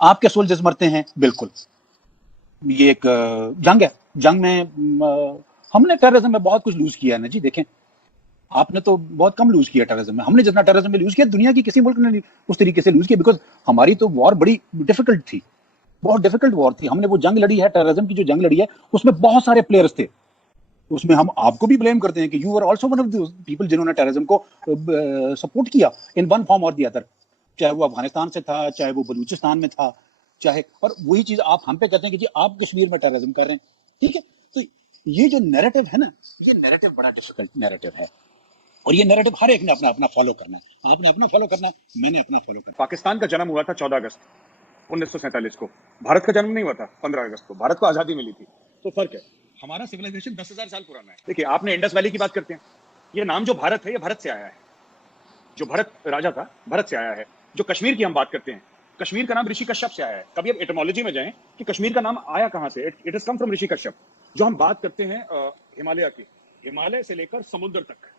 आपके सोल्जर्स मरते हैं, बिल्कुल। ये एक जंग है। जंग में हमने टेररिज्म में बहुत कुछ लूज किया है ना जी। देखें, आपने तो बहुत कम लूज किया टेररिज्म में। हमने जितना टेररिज्म में लूज किया, दुनिया की किसी मुल्क ने नहीं उस तरीके से लूज किया, बिकॉज हमारी तो वॉर बड़ी डिफिकल्ट थी, बहुत डिफिकल्ट वॉर थी। हमने वो जंग लड़ी है, टेररिज्म की जो जंग लड़ी है, उसमें बहुत सारे प्लेयर्स थे। उसमें हम आपको भी ब्लेम करते हैं कि you are also one of the people जिन्होंने टेररिज्म को सपोर्ट किया इन वन फॉर्म और द अदर, चाहे वो अफगानिस्तान से था, चाहे वो बलूचिस्तान में था, चाहे। और वही चीज आप हम पे कहते हैं कि जी आप कश्मीर में टेररिज्म कर रहे हैं। ठीक है, तो ये जो नैरेटिव है ना, ये नैरेटिव बड़ा डिफिकल्ट नैरेटिव है, और ये नैरेटिव हर एक ने अपना अपना फॉलो करना है। आपने अपना फॉलो करना है, मैंने अपना फॉलो करना है। पाकिस्तान का जन्म हुआ था 14 अगस्त 1947 को, भारत का जन्म नहीं हुआ था 15 अगस्त को। भारत को आजादी मिली थी, तो फर्क है। हमारा सिविलाइजेशन 10,000 साल पुराना है। देखिए, आपने इंडस वैली की बात करते हैं, ये नाम जो भारत है, ये भारत से आया है। जो भरत राजा था, भरत से आया है। जो कश्मीर की हम बात करते हैं, कश्मीर का नाम ऋषि कश्यप से आया है। कभी अब एटमोलॉजी में जाएं कि कश्मीर का नाम आया कहां से, इट इज कम फ्रॉम ऋषि कश्यप। जो हम बात करते हैं हिमालय की, हिमालय से लेकर समुद्र तक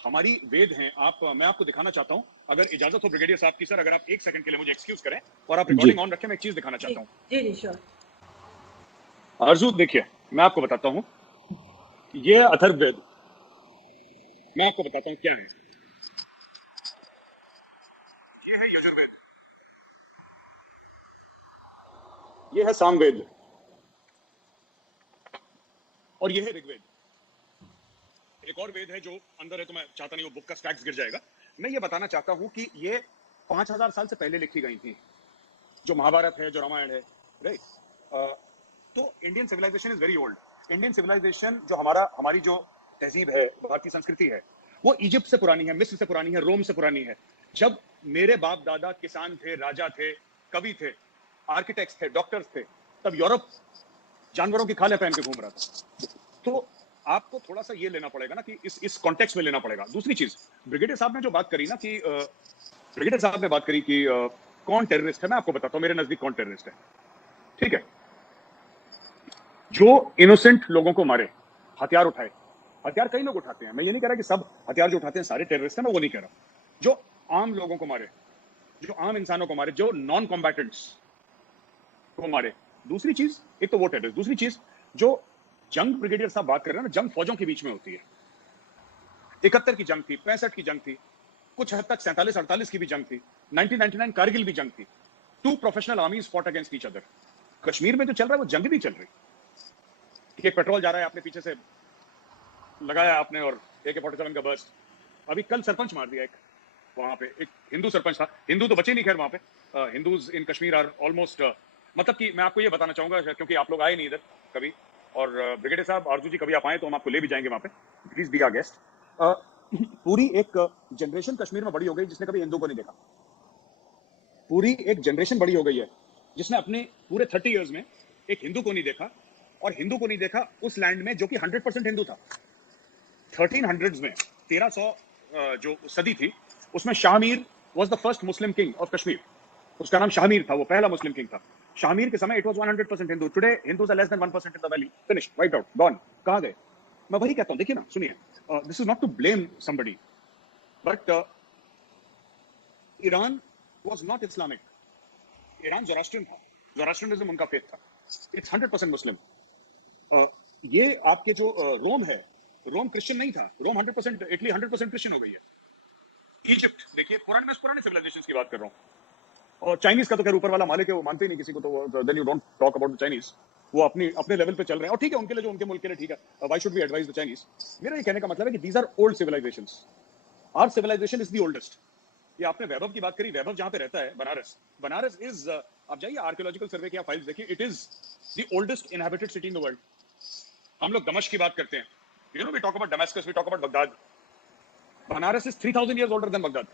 हमारी वेद हैं। मैं आपको दिखाना चाहता हूं, अगर इजाजत हो ब्रिगेडियर साहब की। सर, अगर आप एक सेकंड के लिए मुझे एक्सक्यूज करें और आप रिकॉर्डिंग ऑन रखें, मैं एक चीज दिखाना चाहता हूं। जी जी श्योर। आरजू, देखिए, मैं आपको बताता हूं, ये अथर्ववेद, मैं आपको बताता हूं क्या है। ये है यजुर्वेद, ये है सामवेद, और ये है ऋग्वेद। एक और वेद है जो अंदर है, तो मैं चाहता नहीं वो बुक का स्टैक्स गिर जाएगा। मैं ये बताना चाहता हूं कि ये 5000 साल से पहले लिखी गई थी। जो महाभारत है, जो रामायण है, राइट। तो Indian civilisation is very old. Indian civilisation जो हमारी जो तहजीब है, भारतीय संस्कृति है, वो इजिप्ट से पुरानी है, मिस्र से पुरानी है, रोम से पुरानी है। जब मेरे बाप दादा किसान थे, राजा थे, कवि थे, आर्किटेक्ट्स थे, डॉक्टर्स थे, तब यूरोप जानवरों की खालें पहन के घूम रहा था। तो आपको थोड़ा सा ये लेना पड़ेगा ना कि इस कॉन्टेक्स्ट में लेना पड़ेगा। दूसरी चीज, ब्रिगेडियर साहब ने जो बात करी ना कि ब्रिगेडियर साहब ने बात करी कि कौन टेररिस्ट है, मैं आपको बताता हूं मेरे नजदीक कौन टेररिस्ट है। ठीक है, जो इनोसेंट लोगों को मारे, हथियार उठाए। हथियार कई लोग उठाते हैं, मैं ये नहीं कह रहा कि सब हथियार जो उठाते हैं सारे टेररिस्ट हैं, मैं वो नहीं कह रहा। जो आम लोगों को मारे, जो आम इंसानों को मारे, जो नॉन कॉम्बैटेंट्स को मारे। दूसरी चीज, एक तो वो टेररिस्ट, दूसरी चीज जो जंग ब्रिगेडियर साहब बात कर रहे हैं ना, जंग फौजों के बीच में होती है। 71 की जंग थी, 65 की जंग थी, कुछ हद तक 47-48 की भी जंग थी, 1999 कारगिल भी जंग थी। 2 professional आर्मीज fought against each other. Kashmir में जो चल रहा है वो जंग नहीं चल रही। एक पेट्रोल जा रहा है, आपने पीछे से लगाया आपने, और AK-47 का बर्स्ट। अभी कल सरपंच मार दिया एक, वहां पे एक हिंदू सरपंच था। हिंदू तो बचे नहीं, खैर वहां पे Hindus in Kashmir are almost, मतलब कि मैं आपको ये बताना चाहूंगा, क्योंकि आप लोग आए नहीं इधर कभी, और ब्रिगेडियर साहब, आरजू जी, कभी आप आए तो हम आपको ले भी जाएंगे वहां पे, प्लीज बी आवर गेस्ट। पूरी एक जनरेशन कश्मीर में बड़ी हो गई जिसने कभी हिंदू को नहीं देखा। पूरी एक जनरेशन बड़ी हो गई है जिसने अपने पूरे 30 इयर्स में एक हिंदू को नहीं देखा, और हिंदू को नहीं देखा उस लैंड में जो कि 100% हिंदू था। 1300s में, 1300 जो सदी थी, उसमें Shahmir was the first Muslim king of Kashmir. उसका नाम शाहमीर था, वो पहला मुस्लिम किंग था। शाहमीर के समय it was 100% Hindu. Today Hindus are less than 1% in the valley. Finish, wiped out, gone. कहां गए? मैं वही कहता हूं, देखिए ना, सुनिए, this is not to blame somebody, but Iran was not Islamic. Iran Zoroastrian था, ज़ोरास्ट्रियनिज्म उनका फेथ था। It's 100% Muslim. ये आपके जो रोम है, रोम क्रिश्चियन नहीं था। रोम 100%, इटली 100% क्रिश्चियन हो गई है। इजिप्ट देखिए, पुराने सिविलाइजेशंस की बात कर रहा हूँ। और चाइनीज का तो खैर ऊपर वाला मालिक है, वो मानते ही नहीं किसी को, तो then you don't talk about the Chinese. वो अपने लेवल पे चल रहे हैं, और ठीक है, उनके लिए, जो उनके मुल्क के लिए ठीक है। Why should we advise the Chinese? मेरा ये कहने का मतलब है कि these are old civilisations. Our civilisation is the oldest. ये आपने वैभव की बात करी, वैभव जहां पे रहता है, बनारस, बनारस इज, आप जाइए आर्कियोलॉजिकल सर्वे की आप फाइल्स देखिए, it is the oldest inhabited city in the world. हम लोग दमिश्क की बात करते हैं, you know, we talk about Damascus, we talk about Baghdad. Banaras is 3000 years older than Baghdad.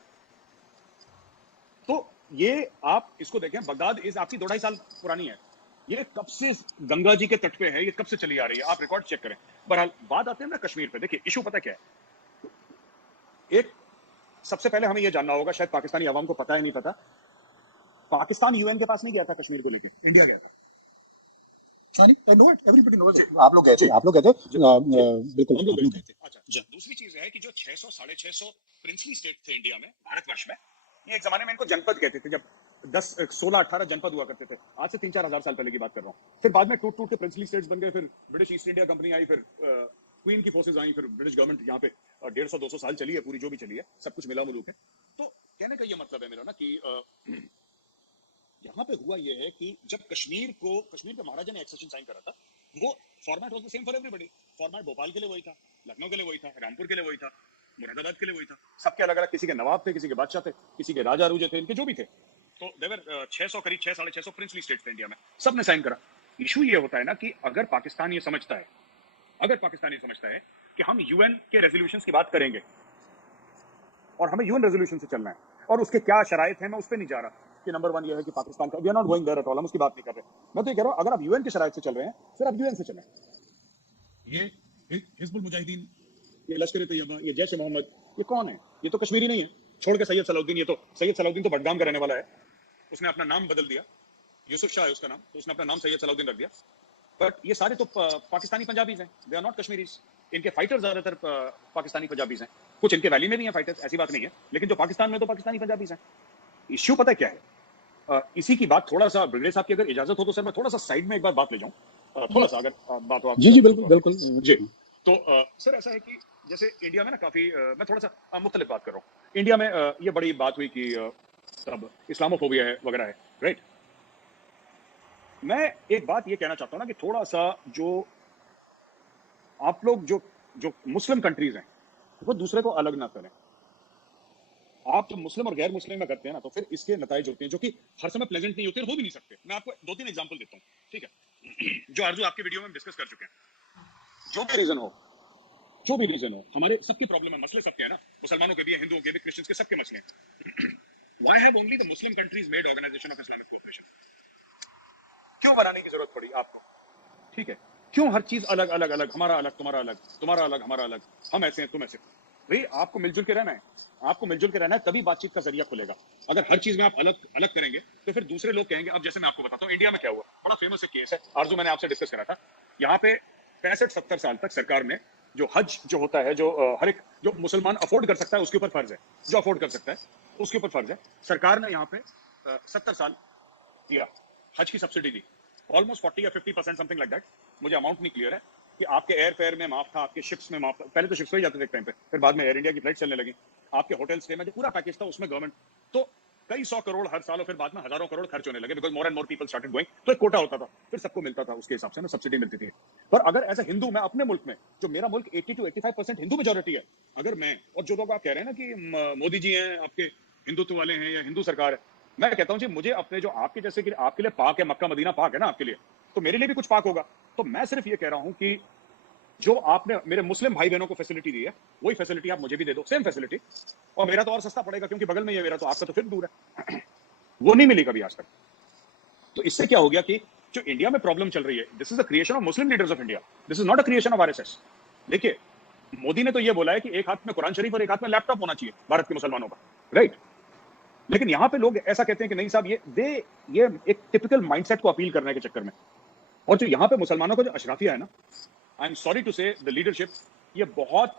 तो ये आप इसको देखें, बगदाद इज आपकी 2-2.5 साल पुरानी है। ये कब से गंगा जी के तट पे है, ये कब से चली आ रही है, आप रिकॉर्ड चेक करें। बहरहाल, बात आते हैं ना कश्मीर पे। देखिए, इशू पता क्या है? एक, सबसे पहले हमें यह जानना होगा, शायद पाकिस्तानी आवाम को पता है नहीं पता, पाकिस्तान यूएन के पास नहीं गया था कश्मीर को लेके, इंडिया गया था। I know it, everybody knows it. आप लोग गए थे, बिल्कुल हम लोग आप लोग गए थे। अच्छा, दूसरी चीज है कि जो 600 650 प्रिंसली स्टेट थे इंडिया में, भारतवर्ष में, ये एक जमाने में इनको जनपद कहते थे। जब 16-18 जनपद हुआ करते थे। आज से 3-4 हजार साल पहले की बात कर रहा हूँ। फिर बाद में टूट टूट के प्रिंसली स्टेट्स बन गए, फिर ब्रिटिश ईस्ट इंडिया कंपनी आई, फिर क्वीन की फोर्सेज आई, फिर ब्रिटिश गवर्नमेंट यहाँ पे 150-200 साल चली है पूरी, जो भी चली है, सब कुछ मिला मुलूक है। तो कहने का ये मतलब है मेरा ना कि यहाँ पे हुआ ये है कि जब कश्मीर के महाराजा ने एक्सेशन साइन करा था, वो format was the same for everybody. Format Bhopal के लिए वही था, लखनऊ के लिए वही था, रामपुर के लिए वही था, मुरादाबाद के लिए वही था। सबके अलग अलग, किसी के नवाब थे, किसी के बादशाह थे, किसी के राजा अरूजे थे, इनके जो भी थे। तो देवर 600 करीब 600-650 प्रिंसली स्टेट्स थे इंडिया में, सबने साइन करा। इशू ये होता है ना कि अगर पाकिस्तान ये समझता है कि हम यूएन के रेजोल्यूशंस की बात करेंगे और हमें यूएन रेजोल्यूशन से चलना है, और उसके क्या शराइत है मैं उस पर नहीं जा रहा कि नंबर 1 ये है कि पाकिस्तान का, we are not going there at all, हम उसकी बात नहीं कर रहे। मैं तो ये कह रहा हूं, अगर आप यूएन के शराइत से चल रहे हैं, फिर आप यूएन से चलें। ये हिजबुल मुजाहिदीन, ये लश्कर तैयबा, ये जैश मोहम्मद, ये कौन है? ये तो कश्मीरी नहीं है। छोड़ के सैयद सलाउद्दीन, सैयद सलाउद्दीन तो बडगाम का रहने वाला है, उसने अपना नाम बदल दिया, यूसुफ शाह है उसका नाम, तो उसने अपना नाम सैयद सलाउद्दीन रख दिया। बट ये सारे तो पाकिस्तानी पंजाबीज हैं, दे आर नॉट कश्मीरीज। इनके फाइटर्स ज्यादातर पाकिस्तानी पंजाबीज हैं, कुछ इनके वैली में भी हैं फाइटर्स, ऐसी बात नहीं है, लेकिन जो पाकिस्तान में तो पाकिस्तानी पंजाबीज हैं। इश्यू पता है क्या है? इसी की बात थोड़ा सा ब्रिगेडियर साहब की अगर इजाजत हो तो सर मैं थोड़ा सा साइड में एक बार बात ले जाऊं, थोड़ा सा अगर बात हो आप। जी बिल्कुल बिल्कुल जी। तो सर ऐसा है कि जैसे इंडिया में ना काफी मैं थोड़ा सा मुख्तलिफ बात कर रहा हूँ। इंडिया में ये बड़ी बात हुई कि अब इस्लामोफोबिया है वगैरह है, राइट। मैं एक बात ये कहना चाहता हूँ ना कि थोड़ा सा जो आप लोग जो मुस्लिम कंट्रीज हैं वो दूसरे को अलग ना करें। आप जब मुस्लिम और गैर मुस्लिम में करते हैं ना, तो फिर इसके नताइज होते हैं जो कि हर समय प्लेजेंट नहीं होते, हो भी नहीं सकते। मैं आपको 2-3 एग्जांपल देता हूँ, ठीक है, जो आरजू आपके वीडियो में हम डिस्कस कर चुके हैं। जो भी रीजन हो, हमारे सबकी प्रॉब्लम है, मसले सबके हैं ना, मुसलमानों के भी है, हिंदुओं के भी, क्रिश्चियंस के, सबके मसले हैं। Why have only the Muslim countries made Organisation of Islamic Cooperation? क्यों बनाने की जरूरत पड़ी आपको? ठीक है, क्यों हर चीज अलग अलग अलग, हमारा अलग तुम्हारा अलग, तुम्हारा अलग हमारा अलग, हम ऐसे हैं तुम ऐसे? भाई आपको मिलजुल के रहना है, तभी बातचीत का जरिया खुलेगा। अगर हर चीज में आप अलग अलग करेंगे तो फिर दूसरे लोग कहेंगे। अब जैसे मैं आपको बताता हूँ इंडिया में क्या हुआ, बड़ा फेमस एक केस है आरजू, मैंने आपसे डिस्कस करा था। यहाँ पे 65-70 साल तक सरकार ने जो हज जो होता है, जो हर एक जो मुसलमान अफोर्ड कर सकता है उसके ऊपर फर्ज है, जो अफोर्ड कर सकता है उसके ऊपर फर्ज है। सरकार ने यहाँ पे 70 साल दिया, हज की सब्सिडी दी, ऑलमोस्ट 40 या 50% समथिंग लाइक दैट, मुझे अमाउंट नहीं क्लियर है, कि आपके एयर फेयर में माफ था, आपके शिप्स में माफ था। पहले तो शिप्स पे ही जाते थे एक टाइम पे, फिर बाद में एयर इंडिया की फ्लाइट चलने लगी। आपके होटल स्टे में जो पूरा पैकेज था उसमें गवर्नमेंट, तो कई 100 करोड़ हर साल, और फिर बाद में हजारों करोड़ खर्च होने लगे, because more and more people started going. तो एक कोटा होता था, फिर सबको मिलता था उसके हिसाब से ना, सब्सिडी मिलती थी। पर अगर एज ए हिंदू मैं अपने मुल्क में, जो मेरा मुल्क 80-85% हिंदू मेजोरिटी है, अगर मैं, और जो लोग आप कह रहे हैं ना कि मोदी जी हैं आपके हिंदुत्व वाले हैं या हिंदू सरकार है, मैं कहता हूँ जी मुझे अपने जो आपके जैसे कि आपके लिए पाक है, मक्का मदीना पाक है ना आपके लिए, तो मेरे लिए भी कुछ पाक होगा। तो मैं सिर्फ ये कह रहा हूं कि जो आपने मेरे मुस्लिम भाई बहनों को फैसिलिटी दी है, वही फैसिलिटी आप मुझे भी दे दो, सेम फैसिलिटी, और मेरा तो और सस्ता पड़ेगा क्योंकि बगल में ये मेरा, तो आपका तो फिर दूर है। वो नहीं मिली कभी आज तक। तो इससे क्या हो गया कि जो इंडिया में प्रॉब्लम चल रही है, this is the creation of Muslim leaders of India, this is not a creation of RSS. देखिए मोदी ने तो ये बोला है कि एक हाथ में कुरान शरीफ और एक हाथ में लैपटॉप होना चाहिए भारत के मुसलमानों का, राइट। लेकिन यहां पे लोग ऐसा कहते हैं कि नहीं साहब, ये एक टिपिकल माइंडसेट को अपील करने के चक्कर में, और जो यहाँ पे मुसलमानों का जो अशराफिया है ना, I am sorry to say the leadership, ये बहुत,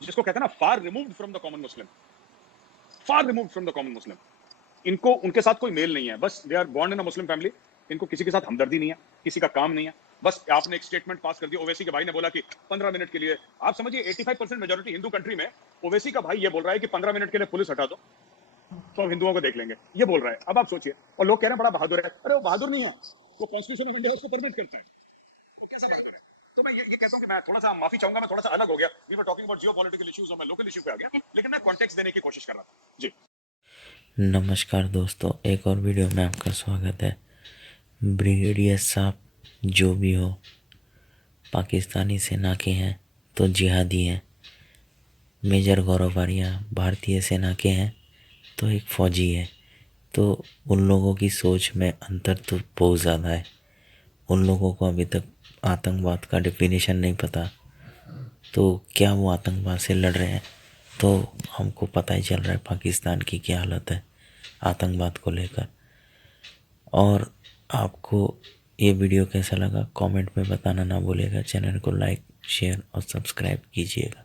जिसको कहते हैं ना, far removed from the common Muslim, far removed from the common Muslim. इनको उनके साथ कोई मेल नहीं है, बस they are born in a Muslim family, इनको किसी के साथ हमदर्दी नहीं है, किसी का काम नहीं है। बस आपने एक स्टेटमेंट पास कर दिया, ओवैसी के भाई ने बोला कि 15 मिनट के लिए, आप समझिए 85% मेजोरिटी हिंदू कंट्री में, ओवैसी का भाई ये बोल रहा है कि 15 मिनट के लिए पुलिस हटा दो तो हम हिंदुओं को देख लेंगे, ये बोल रहा है। अब आप सोचिए, और लोग कह रहे हैं बड़ा बहादुर है। अरे वो बहादुर नहीं है, वो कॉन्स्टिट्यूशन ऑफ इंडिया उसको परमिट करता है, वो कैसा बहादुर है? तो मैं ये कहता हूं कि मैं थोड़ा सा माफी चाहूंगा, मैं थोड़ा सा अलग हो गया, we were talking about geopolitical issues और मैं लोकल इश्यू पे आ गया, लेकिन मैं कॉन्टेक्स्ट देने की कोशिश कर रहा था जी। नमस्कार दोस्तों, एक और वीडियो में आपका स्वागत है। ब्रिगेडियर साहब जो भी हो, पाकिस्तानी सेना के हैं तो जिहादी हैं। मेजर गौरव आर्या भारतीय सेना के हैं तो एक फ़ौजी है। तो उन लोगों की सोच में अंतर तो बहुत ज़्यादा है। उन लोगों को अभी तक आतंकवाद का डेफिनेशन नहीं पता, तो क्या वो आतंकवाद से लड़ रहे हैं? तो हमको पता ही चल रहा है पाकिस्तान की क्या हालत है आतंकवाद को लेकर। और आपको ये वीडियो कैसा लगा कमेंट में बताना ना भूलिएगा। चैनल को लाइक, शेयर और सब्सक्राइब कीजिएगा।